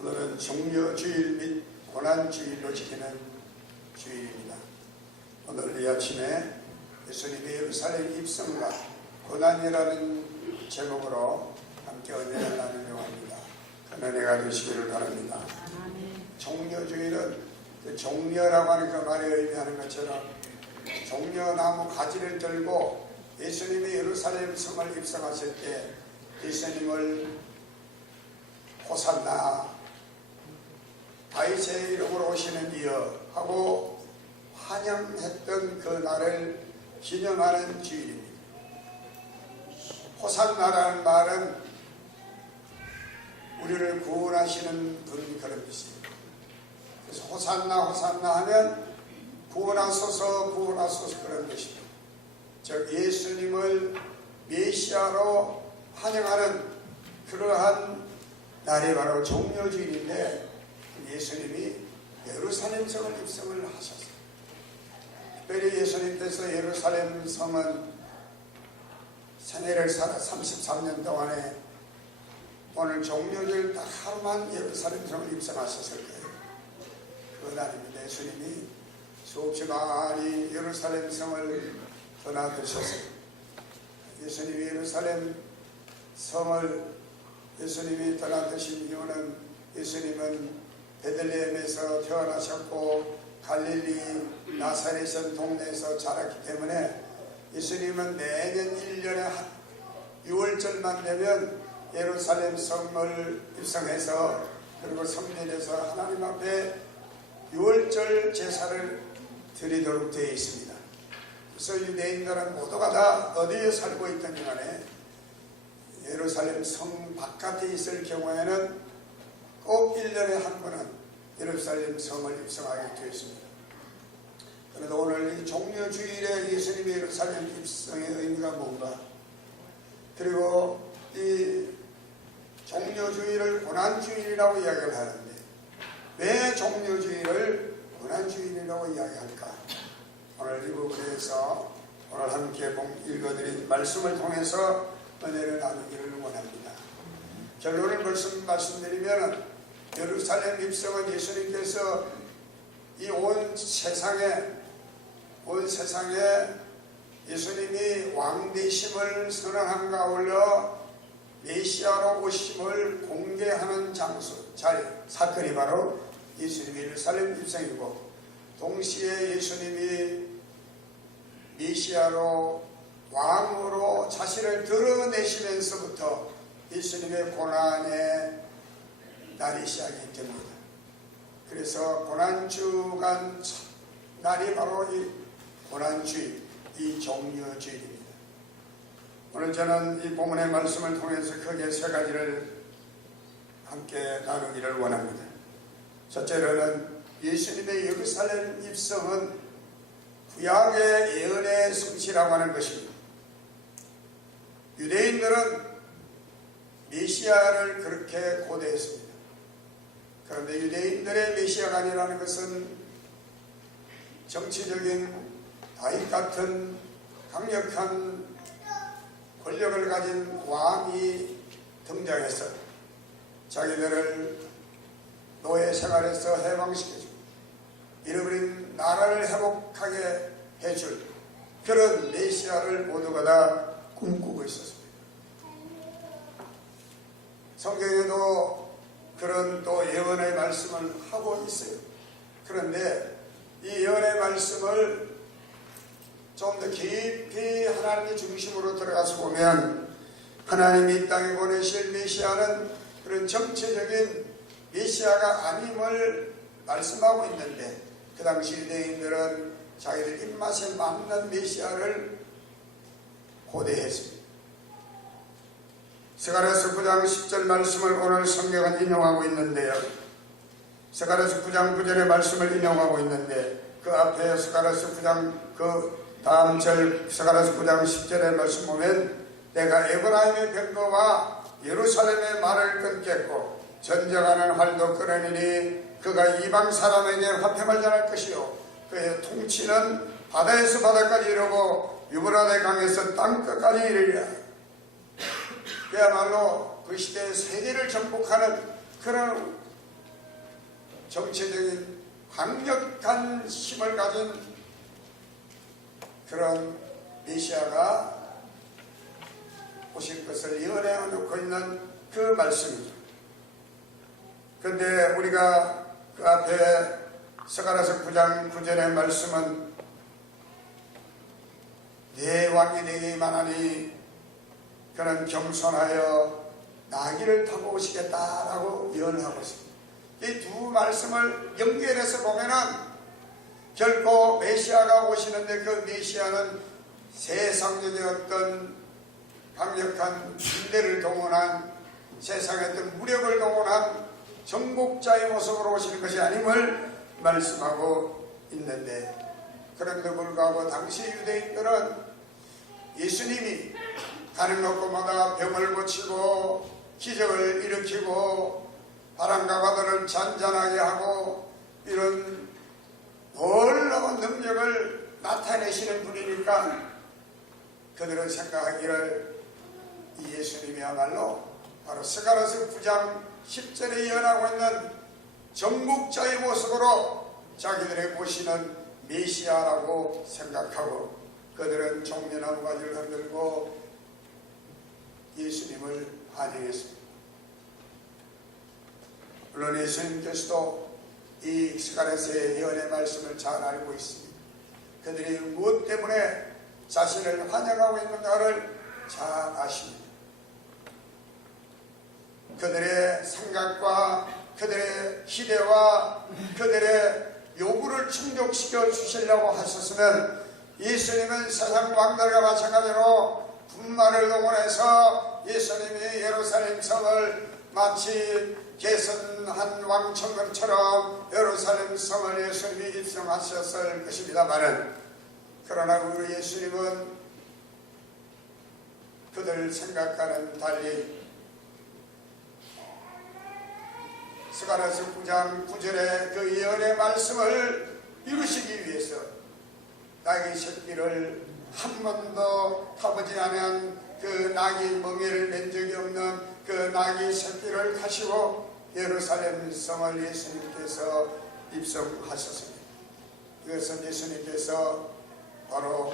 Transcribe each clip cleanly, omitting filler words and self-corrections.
오늘은 종려주일 및 고난주일로 지키는 주일입니다. 오늘 이 아침에 예수님의 예루살렘 입성과 고난이라는 제목으로 함께 은혜를 나누려고 합니다. 그 은혜가 되시기를 바랍니다. 종려주일은 종려라고 하는 그 말에 의미하는 것처럼 종려나무 가지를 들고 예수님이 예루살렘 성을 입성하실 때 예수님을 호산나 다윗의 이름으로 오시는 이여 하고 환영했던 그 날을 기념하는 주일입니다. 호산나라는 말은 우리를 구원하시는 분 그런 뜻입니다. 그래서 호산나 호산나 하면 구원하소서 구원하소서 그런 뜻입니다. 즉 예수님을 메시아로 환영하는 그러한 날이 바로 종려주일인데 예수님이 예루살렘 성을 입성을 하셨어요. 특별히 예수님께서 예루살렘 성은 생애를 살아 33년 동안에 오늘 종려주일 딱 하루만 예루살렘 성을 입성하셨을 거예요. 그 날입니다. 예수님이 수없이 많이 예루살렘 성을 떠나드셨어요. 예수님이 예루살렘 성을 예수님이 떠나드신 이유는 예수님은 베들레헴에서 태어나셨고 갈릴리 나사렛 동네에서 자랐기 때문에 예수님은 매년 1년에 6월절만 되면 예루살렘 성을 입성해서 그리고 성전에서 하나님 앞에 6월절 제사를 드리도록 되어 있습니다. 그래서 유대인들은 모두가 다 어디에 살고 있든지 간에 예루살렘 성 바깥에 있을 경우에는 꼭 1년에 한 번은 예루살렘 성을 입성하게 되어 있습니다. 그런데 오늘 이 종려주일에 예수님의 예루살렘 입성의 의미가 뭔가, 그리고 이 종려주일을 고난주일이라고 이야기를 하는데 왜 종려주일을 고난주일이라고 이야기할까? 오늘 이 부분에서 오늘 함께 읽어드린 말씀을 통해서 은혜를 나누기를 원합니다. 결론을 말씀드리면 예루살렘 입성은 예수님께서 이 온 세상에 예수님이 왕되심을 선언함과 어울려 메시아로 오심을 공개하는 사건이 바로 예수님의 예루살렘 입성이고, 동시에 예수님이 메시아로 왕으로 자신을 드러내시면서부터 예수님의 고난의 날이 시작이 됩니다. 그래서 고난주간 날이 바로 이 고난주일, 이 종려주일입니다. 오늘 저는 이 본문의 말씀을 통해서 크게 세 가지를 함께 나누기를 원합니다. 첫째로는 예수님의 예루살렘 입성은 구약의 예언의 성취라고 하는 것입니다. 유대인들은 메시아를 그렇게 고대했습니다. 그런데 유대인들의 메시아가 아니라는 것은 정치적인 다윗 같은 강력한 권력을 가진 왕이 등장해서 자기들을 노예 생활에서 해방시켜주고 잃어버린 나라를 회복하게 해줄 그런 메시아를 모두가 다 꿈꾸고 있었습니다. 성경에도 그런 또 예언의 말씀을 하고 있어요. 그런데 이 예언의 말씀을 좀 더 깊이 하나님의 중심으로 들어가서 보면 하나님이 이 땅에 보내실 메시아는 그런 정체적인 메시아가 아님을 말씀하고 있는데, 그 당시 유대인들은 자기들 입맛에 맞는 메시아를 고대했습니다. 스가랴서 9장 10절 말씀을 오늘 성경은 인용하고 있는데요. 스가랴서 9장 9절의 말씀을 인용하고 있는데 그 앞에 스가랴서 9장 그 다음 절 스가랴서 9장 10절의 말씀 보면 내가 에브라임의 병거와 예루살렘의 말을 끊겠고 전쟁하는 활도 끊으리니 그가 이방 사람에게 화평을 전할 것이요 그의 통치는 바다에서 바다까지 이르고 유브라데 강에서 땅끝까지 이르리라. 그야말로 그 시대의 세계를 정복하는 그런 정치적인 강력한 힘을 가진 그런 메시아가 오실 것을 예언해 놓고 있는 그 말씀이죠. 그런데 우리가 그 앞에 스가랴서 9장 9절의 말씀은 내 왕이 내게 임하나니 그는 겸손하여 나귀를 타고 오시겠다라고 예언을 하고 있습니다. 이 두 말씀을 연결해서 보면은 결코 메시아가 오시는데 그 메시아는 세상적인 어떤 강력한 군대를 동원한 세상의 어떤 무력을 동원한 정복자의 모습으로 오시는 것이 아님을 말씀하고 있는데, 그런데 불구하고 당시 유대인들은 예수님이 가는 곳곳마다 병을 고치고 기적을 일으키고 바람과 바다를 잔잔하게 하고 이런 놀라운 능력을 나타내시는 분이니까 그들은 생각하기를 이 예수님이야말로 바로 스가랴서 9장 10절에 예언하고 있는 정복자의 모습으로 자기들의 모시는 메시아라고 생각하고 그들은 종려나무 가지를 흔들고 예수님을 환영했습니다. 물론 예수님께서도 이 스가랴서의 예언의 말씀을 잘 알고 있습니다. 그들이 무엇 때문에 자신을 환영하고 있는가를 잘 아십니다. 그들의 생각과 그들의 기대와 그들의 요구를 충족시켜 주시려고 하셨으면 예수님은 세상 왕들과 마찬가지로 군마를 동원해서 예수님이 예루살렘 성을 마치 개선한 왕천금처럼 예루살렘 성을 예수님이 입성하셨을 것입니다만은, 그러나 우리 예수님은 그들 생각과는 달리 스가랴서 9장 9절의 그 예언의 말씀을 이루시기 위해서 나귀 새끼를 한 번도 타보지 않은 그 나귀 멍에를 낸 적이 없는 그 나귀 새끼를 타시고 예루살렘 성을 예수님께서 입성하셨습니다. 이것은 예수님께서 바로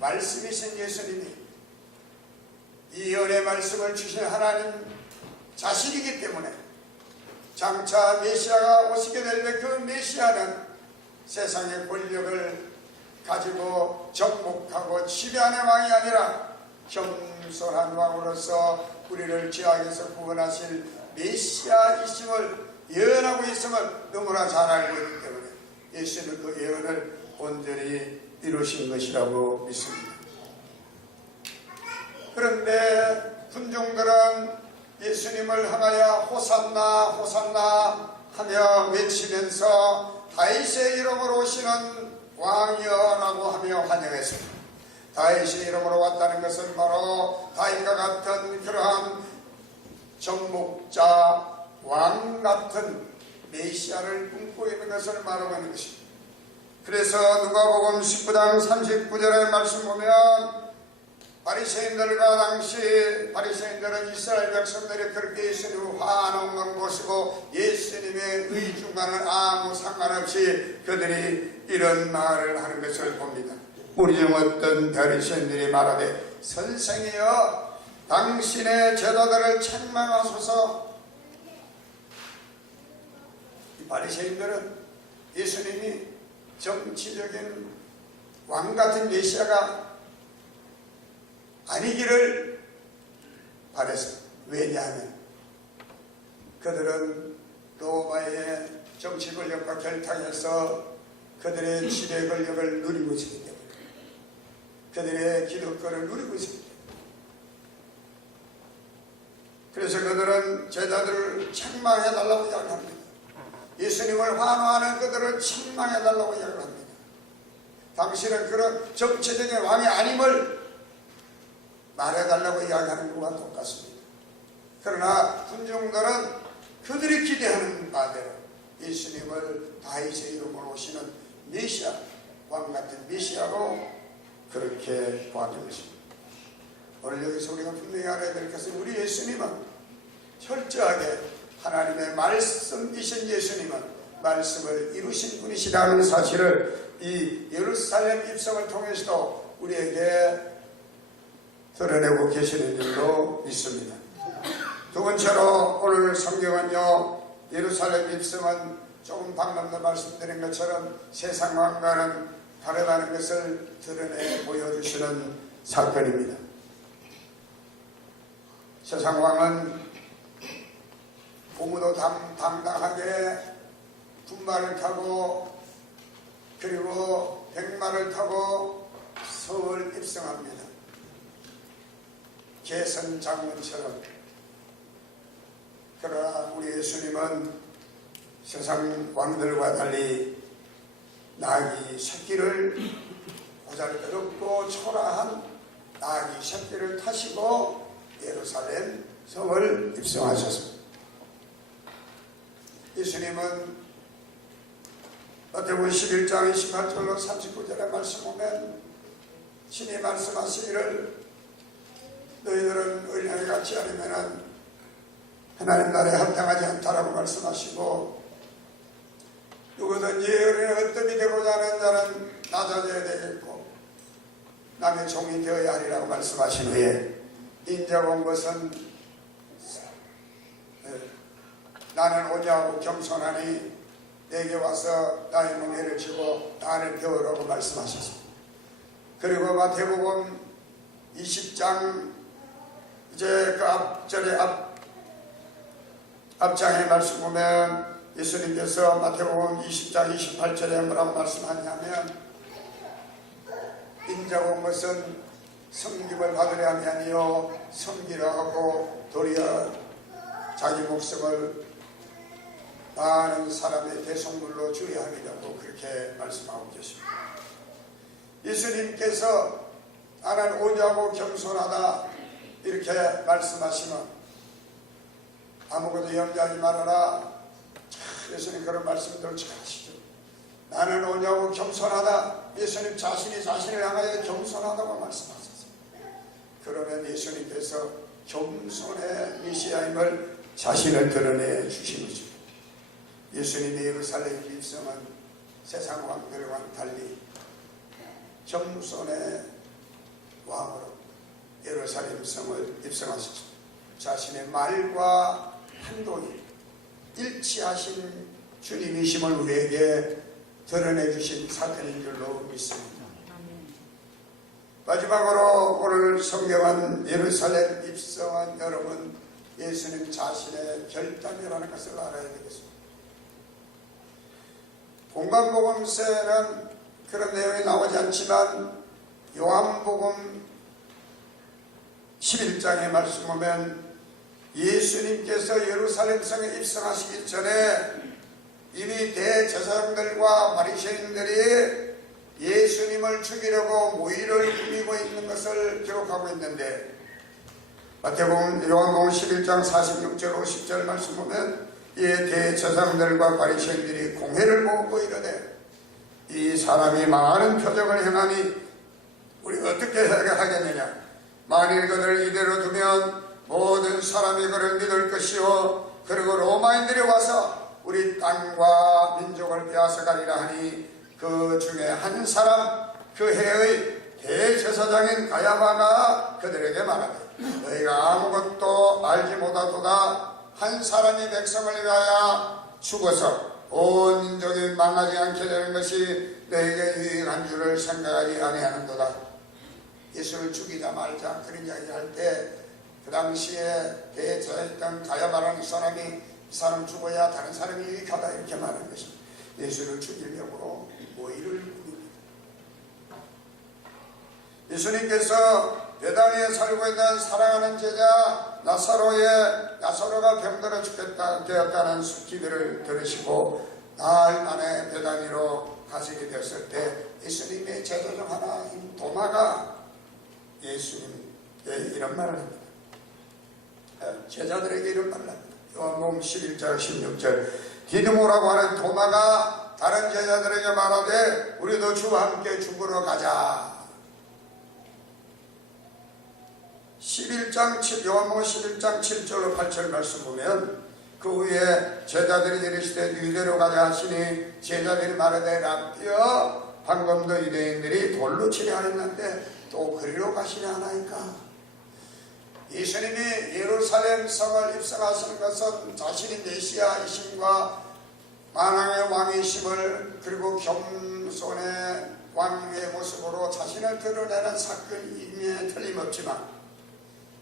말씀이신 예수님이 이 예언의 말씀을 주신 하나님 자신이기 때문에 장차 메시아가 오시게 될 때 그 메시아는 세상의 권력을 가지고 정복하고 지배하는 왕이 아니라 겸손한 왕으로서 우리를 죄악에서 구원하실 메시아이심을 예언하고 있음을 너무나 잘 알고 있기 때문에 예수는 그 예언을 온전히 이루신 것이라고 믿습니다. 그런데 군중들은 예수님을 향하여 호산나 호산나 하며 외치면서 다윗의 이름으로 오시는 왕이여라고 하며 환영했습니다. 다윗의 이름으로 왔다는 것은 바로 다윗과 같은 그러한 정복자 왕 같은 메시아를 꿈꾸고 있는 것을 말하고 있는 것입니다. 그래서 누가복음 19장 39절의 말씀 보면 바리새인들과 당시 바리새인들은 이스라엘 백성들이 그렇게 예수님을 화나는 걸 보시고 예수님의 의중과는 아무 상관없이 그들이 이런 말을 하는 것을 봅니다. 우리 중 어떤 바리새인들이 말하되 선생이여 당신의 제자들을 책망하소서. 이 바리새인들은 예수님이 정치적인 왕 같은 메시아가 아니기를 바랬습니다. 왜냐하면 그들은 로마의 정치 권력과 결탁해서 그들의 지배 권력을 누리고 있기 때문에, 그들의 기득권을 누리고 있기 때문에, 그래서 그들은 제자들을 책망해달라고 이야기합니다. 예수님을 환호하는 그들을 책망해달라고 이야기합니다. 당신은 그런 정치적인 왕이 아님을 말해달라고 이야기하는 것과 똑같습니다. 그러나 군중들은 그들이 기대하는 바대로 예수님을 다윗의 이름으로 오시는 메시아, 왕같은 메시아로 그렇게 보았던 것입니다. 오늘 여기서 우리가 분명히 알아야 될 것은 우리 예수님은 철저하게 하나님의 말씀이신 예수님은 말씀을 이루신 분이시라는 사실을 이 예루살렘 입성을 통해서도 우리에게 드러내고 계시는 줄로 믿습니다. 두 번째로 오늘 성경은요, 예루살렘 입성은 조금 방금도 말씀드린 것처럼 세상과는 다르다는 것을 드러내 보여주시는 사건입니다. 세상 왕은 고무도 당당하게 군마를 타고 그리고 백마를 타고 서울 입성합니다. 개선 장군처럼. 그러나 우리 예수님은 세상 왕들과 달리 나귀 새끼를 보잘것없고 초라한 나귀 새끼를 타시고 예루살렘 성을 입성하셨습니다. 예수님은 마태복음 11장 28절로 39절의 말씀 보면 신이 말씀하시기를 너희들은 어린아이 같지 않으면 하나님 나라에 합당하지 않다라고 말씀하시고 누구든지 어린아이 어떤 이 되고자 하는 자는 낮아져야 되겠고 남의 종이 되어야 하리라고 말씀하신 후에 인자가 온 것은 나는 오냐고 겸손하니 내게 와서 나의 멍에를 쥐고 나를 배우라고 말씀하셨습니다. 그리고 마태복음 20장 이제 그 앞절에 앞장에 말씀 보면 예수님께서 마태복음 20장 28절에 뭐라고 말씀하냐면 인자가 온 것은 섬김을 받으려 함이 아니요 섬기려 하고 도리어 자기 목숨을 많은 사람의 대속물로 주려 함이라고 그렇게 말씀하고 계십니다. 예수님께서 나는 오냐고 겸손하다 이렇게 말씀하시면 아무것도 염려하지 말아라. 예수님 그런 말씀들을 잘 하시죠. 나는 오냐고 겸손하다. 예수님 자신이 자신을 향하여 겸손하다고 말씀하셨어요. 그러면 예수님께서 겸손의 메시아임을 자신을 드러내 주신 거죠. 예수님의 예루살렘 입성은 세상 왕들과는 달리 겸손의 왕으로 예루살렘 성을 입성하셨습니다. 자신의 말과 행동이 일치하신 주님이심을 우리에게 드러내 주신 사건인 줄로 믿습니다. 마지막으로 오늘 성경은 예루살렘 입성한 여러분 예수님 자신의 결단이라는 것을 알아야 되겠습니다. 공간복음서에는 그런 내용이 나오지 않지만 요한복음 11장의 말씀 보면 예수님께서 예루살렘 성에 입성하시기 전에 이미 대제사장들과 바리새인들이 예수님을 죽이려고 모의를 꾸미고 있는 것을 기록하고 있는데 마태복음 요한복음 11장 46절 50절 말씀 보면 이 대제사장들과 바리새인들이 공회를 모으고 이르되 이 사람이 많은 표적을 행하니 우리 어떻게 하겠느냐. 만일 그들을 이대로 두면 모든 사람이 그를 믿을 것이요 그리고 로마인들이 와서 우리 땅과 민족을 빼앗아가리라 하니 그 중에 한 사람 그 해의 대제사장인 가야바가 그들에게 말하되 너희가 아무것도 알지 못하도다. 한 사람이 백성을 위하여 죽어서 온 민족이 망하지 않게 되는 것이 너희에게 유익한 줄을 생각하지 아니하는도다. 예수를 죽이자 말자 그런 이야기할 때 그 당시에 대제사장 가야바라는 사람이 이 사람 죽어야 다른 사람이 유익하다 이렇게 말하는 것입니다. 예수를 죽이려고 모의를 꾸밉니다. 예수님께서 베다니에 살고 있는 사랑하는 제자 나사로가 병들어 죽겠다 되었다는 기별을 들으시고 나흘 만에 베다니로 가시게 되었을 때 예수님의 제자 중 하나인 도마가 예수님께 이런 말을 합니다. 제자들에게 이런 말을 합니다. 요한복음 11장 16절 디드모라고 하는 도마가 다른 제자들에게 말하되 우리도 주와 함께 죽으러 가자. 요한복음 11장 7절로 8절 말씀 보면 그 후에 제자들이 이르시되 유대로 가자 하시니 제자들이 말하되 라삐여 방금도 유대인들이 돌로 치려 하였는데 또 그리로 가시려 하나이까. 예수님이 예루살렘 성을 입성하시는 것은 자신이 메시아이심과 만왕의 왕이심을 그리고 겸손의 왕의 모습으로 자신을 드러내는 사건임에 틀림없지만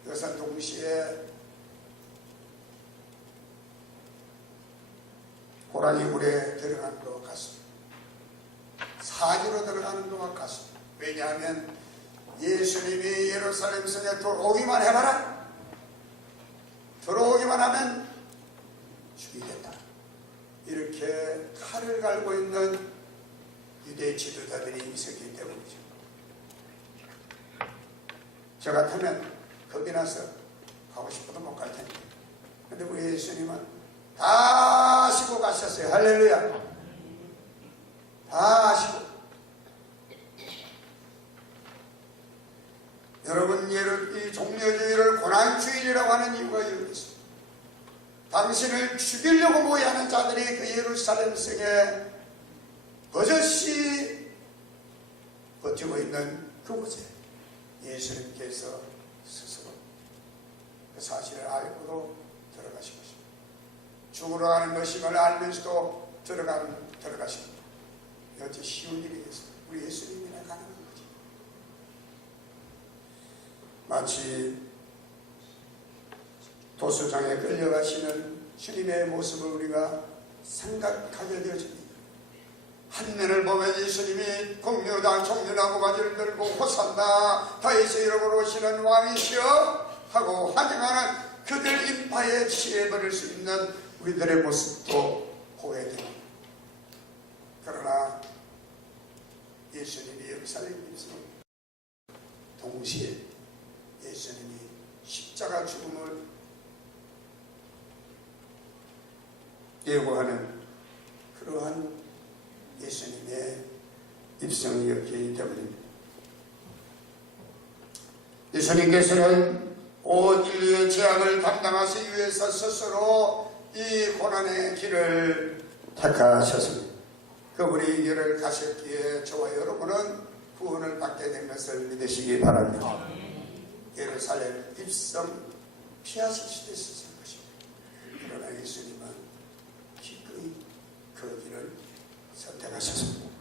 이것은 동시에 호랑이 물에 들어가는 것 같습니다. 사지로 들어가는 것 같습니다. 왜냐하면 예수님이 예루살렘 성에 들어오기만 해봐라. 들어오기만 하면 죽이겠다. 이렇게 칼을 갈고 있는 유대 지도자들이 있었기 때문이죠. 저 같으면 겁이 나서 가고 싶어도 못 갈 텐데. 근데 우리 예수님은 다 하시고 가셨어요. 할렐루야. 다 하시고. 여러분, 이 종려주의를 고난주의라고 하는 이유가 여기 있습니다. 당신을 죽이려고 모여하는 자들이 그 예루살렘 성에 버젓이 버티고 있는 그곳에 예수님께서 스스로 그 사실을 알고도 들어가신 것입니다. 죽으러 가는 것임을 알면서도 들어가십니다. 어째 쉬운 일이겠어요. 우리 예수님이나 가능한 거죠. 마치 도수장에 끌려가시는 주님의 모습을 우리가 생각하게 되어집니다. 한 면을 보면 예수님이 공유다 종려나무 가지를 들고 호산나 다윗의 이름으로 오시는 왕이시여 하고 환영하는 그들 인파에 취해버릴 수 있는 우리들의 모습도 보여됩니다. 그러나 예수님이 예루살렘에 있어 동시에 예수님이 십자가 죽음을 예고하는 그러한 예수님의 입성이었기 때문입니다. 예수님께서는 온 인류의 죄악을 담당하시기 위해서 스스로 이 고난의 길을 택하셨습니다. 그분이 이 길을 가셨기에 저와 여러분은 구원을 받게 된 것을 믿으시기 바랍니다. 예루살렘 입성 피하실 수도 있었을 것입니다. 그러나 예수님은 기꺼이 그 길을 선택하셨습니다.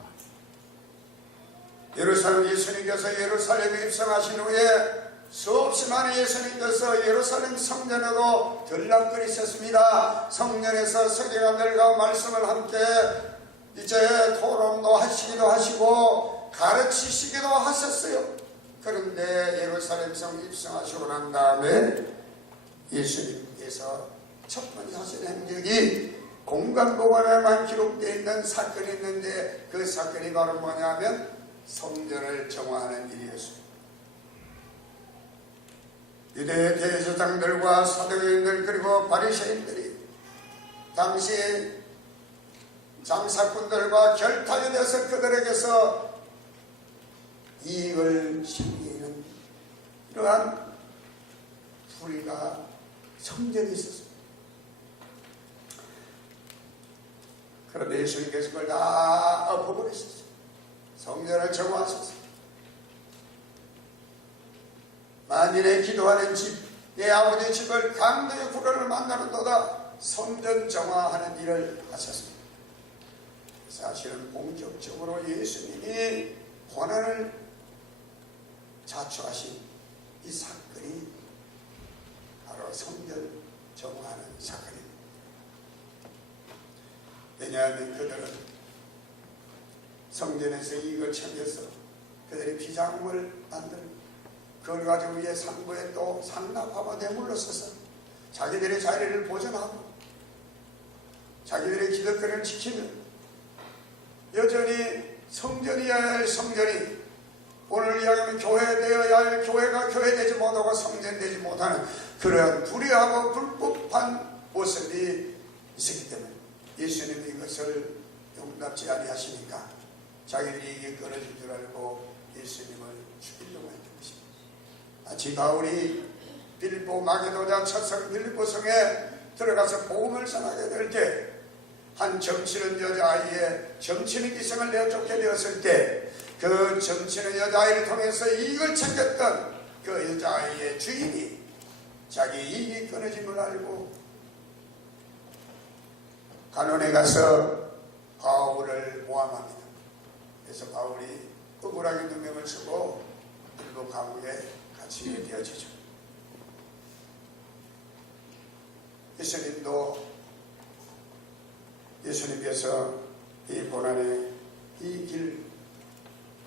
예수님께서 예루살렘에 입성하신 후에 수없이 많은 예수님께서 예루살렘 성전에도 들락거리셨습니다. 성전에서 서기관들과 말씀을 함께 이제 토론도 하시기도 하시고 가르치시기도 하셨어요. 그런데 예루살렘 성 입성하시고 난 다음에 예수님께서 첫 번째 하신 행적이 공간보관에만 기록되어 있는 사건이 있는데 그 사건이 바로 뭐냐면 성전을 정화하는 일이었습니다. 유대 대제사장들과 사도인들 그리고 바리새인들이 당시 장사꾼들과 결탁이 돼서 그들에게서 이익을 챙기는 이러한 불의가 성전에 있었습니다. 그런데 예수님께서 그걸 다 엎어버리셨어요. 성전을 정화하셨어요. 만일에 기도하는 집, 내 아버지의 집을 강도의 구로를 만나는도다 성전 정화하는 일을 하셨습니다. 사실은 본격적으로 예수님이 고난을 자초하신 이 사건이 바로 성전 정화하는 사건입니다. 왜냐하면 그들은 성전에서 이익을 챙겨서 그들의 비장을 만들고 그걸 가지고 위에 상부에 또 상납하고 뇌물로 써서 자기들의 자리를 보존하고 자기들의 기득권을 지키는 여전히 성전이어야 할 성전이 오늘 이야기하면 교회되어야 할 교회가 교회되지 못하고 성전되지 못하는 그런 불의하고 불법한 모습이 있었기 때문에 예수님이 이것을 용납지 아니하시니까 자기들이 이게 끊어질 줄 알고 예수님을 죽이려고 했던 것입니다. 마치 바울이 빌립보 마게도냐 첫성 빌립보성에 들어가서 복음을 전하게 될 때, 한 점치는 여자아이의 점치는 기성을 내쫓게 되었을 때, 그 점치는 여자아이를 통해서 이익을 챙겼던 그 여자아이의 주인이 자기 이익이 끊어짐을 알고 간원에 가서 바울을 모함합니다. 그래서 바울이 억울하게 누명을 쓰고 일부 감옥에 갇히게 되어지죠. 예수님께서 이 고난의 이 길,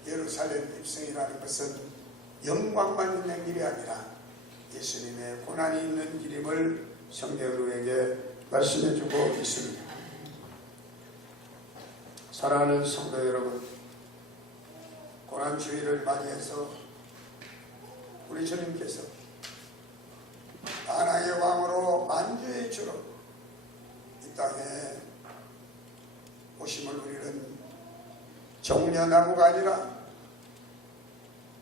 예루살렘 입성이라는 것은 영광만 있는 길이 아니라 예수님의 고난이 있는 길임을 성경은 우리에게 말씀해주고 있습니다. 사랑하는 성도 여러분, 고난주의를 맞이해서 우리 주님께서 만왕의 왕으로 만주의 주로 이 땅에 오심을 우리는 종려나무가 아니라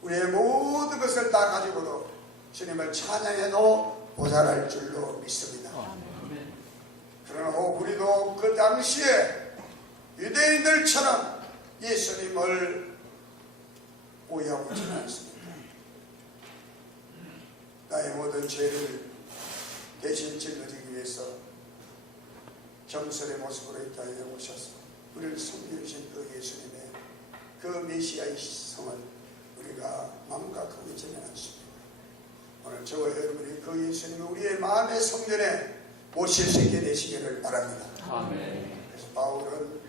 우리의 모든 것을 다 가지고도 주님을 찬양해도 모자랄 줄로 믿습니다. 그러나 우리도 그 당시에 유대인들처럼 예수님을 오해하고 있지는 않습니다. 나의 모든 죄를 대신 짊어지기 위해서 겸손의 모습으로 이 땅에 오셔서 우리를 섬기신 그 예수님의 그 메시아의 성을 우리가 망각하고 있지는 않습니다. 오늘 저와 여러분이 그 예수님을 우리의 마음의 성전에 모실 수 있게 되시기를 바랍니다. 아멘. 그래서 바울은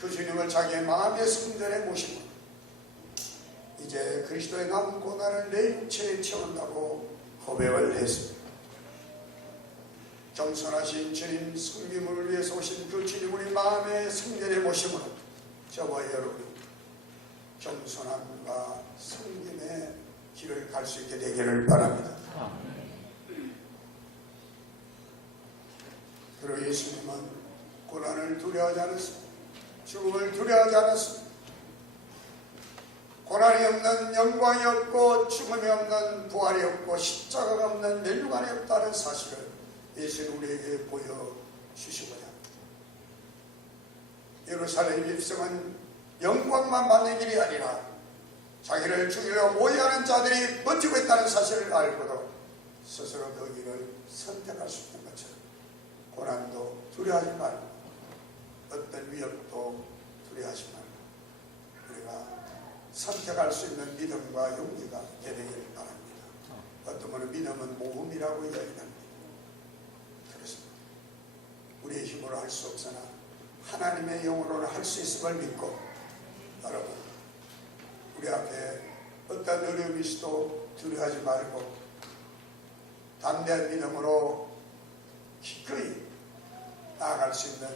그 주님을 자기의 마음의 성전에 모시고 이제 그리스도의 남은 고난을 내 육체에 채운다고 고백을 했습니다. 겸손하신 주님 섬김을 위해서 오신 그 주님 우리 마음의 성전에 모심으로 저와 여러분이 겸손함과 섬김의 길을 갈 수 있게 되기를 바랍니다. 그리고 예수님은 고난을 두려워하지 않았습니다. 죽음을 두려워하지 않았습니다. 고난이 없는 영광이 없고 죽음이 없는 부활이 없고 십자가가 없는 멸류관이 없다는 사실을 예수는 우리에게 보여주시고요. 예루살렘 입성은 영광만 받는 길이 아니라 자기를 죽이려고 모의하는 자들이 버티고 있다는 사실을 알고도 스스로 그 길을 선택할 수 있는 것처럼 고난도 두려워하지 말고 어떤 위협도 두려워하지 말고 우리가 선택할 수 있는 믿음과 용기가 되기를 바랍니다. 어떤 분은 믿음은 모험이라고 이야기합니다. 그렇습니다. 우리의 힘으로 할 수 없으나 하나님의 영으로는 할 수 있음을 믿고 여러분 우리 앞에 어떤 어려움이 있어도 두려워하지 말고 담대한 믿음으로 기꺼이 나아갈 수 있는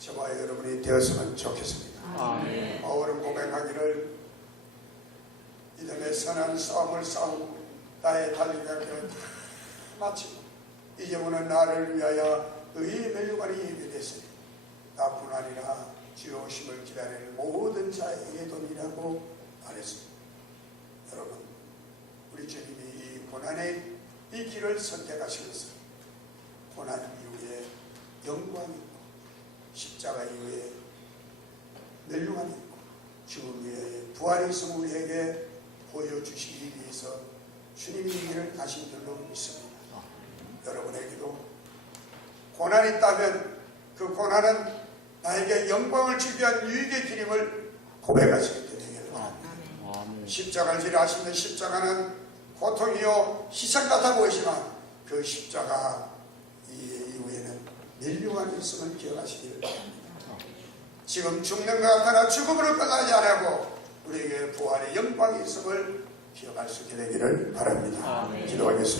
저와 여러분이 되었으면 좋겠습니다. 아멘. 바울은 고백하기를 믿음의 선한 싸움을 싸우고 나의 달리기를 다 마치고 이제부터는 나를 위하여 의의 멸류관이 예비되으니 나뿐 아니라 주의 오심을 기다리는 모든 자에게 돈이라고 말했습니다. 여러분 우리 주님이 이 고난의 이 길을 선택하시면서 고난 이후에 영광이 있고 십자가 이후에 멸류관이 있고 죽음 이후에 부활이 있음을 우리에게 보여주시기 위해서 주님이 이 길을 가신 줄로 믿습니다. 여러분에게도 고난이 있다면 그 고난은 나에게 영광을 주기 위한 유익의 길임을 고백하시게 되기를 바랍니다. 십자가를 지려 하시는 십자가는 고통이요 희생 같아 보이지만 그 십자가 이후에는 멸류관이 있음을 기억하시기를 바랍니다. 지금 죽는 것 같으나 죽음으로 끝나지 않고 우리에게 부활의 영광이 있음을 기억할 수 있게 되기를 바랍니다. 기도하겠습니다.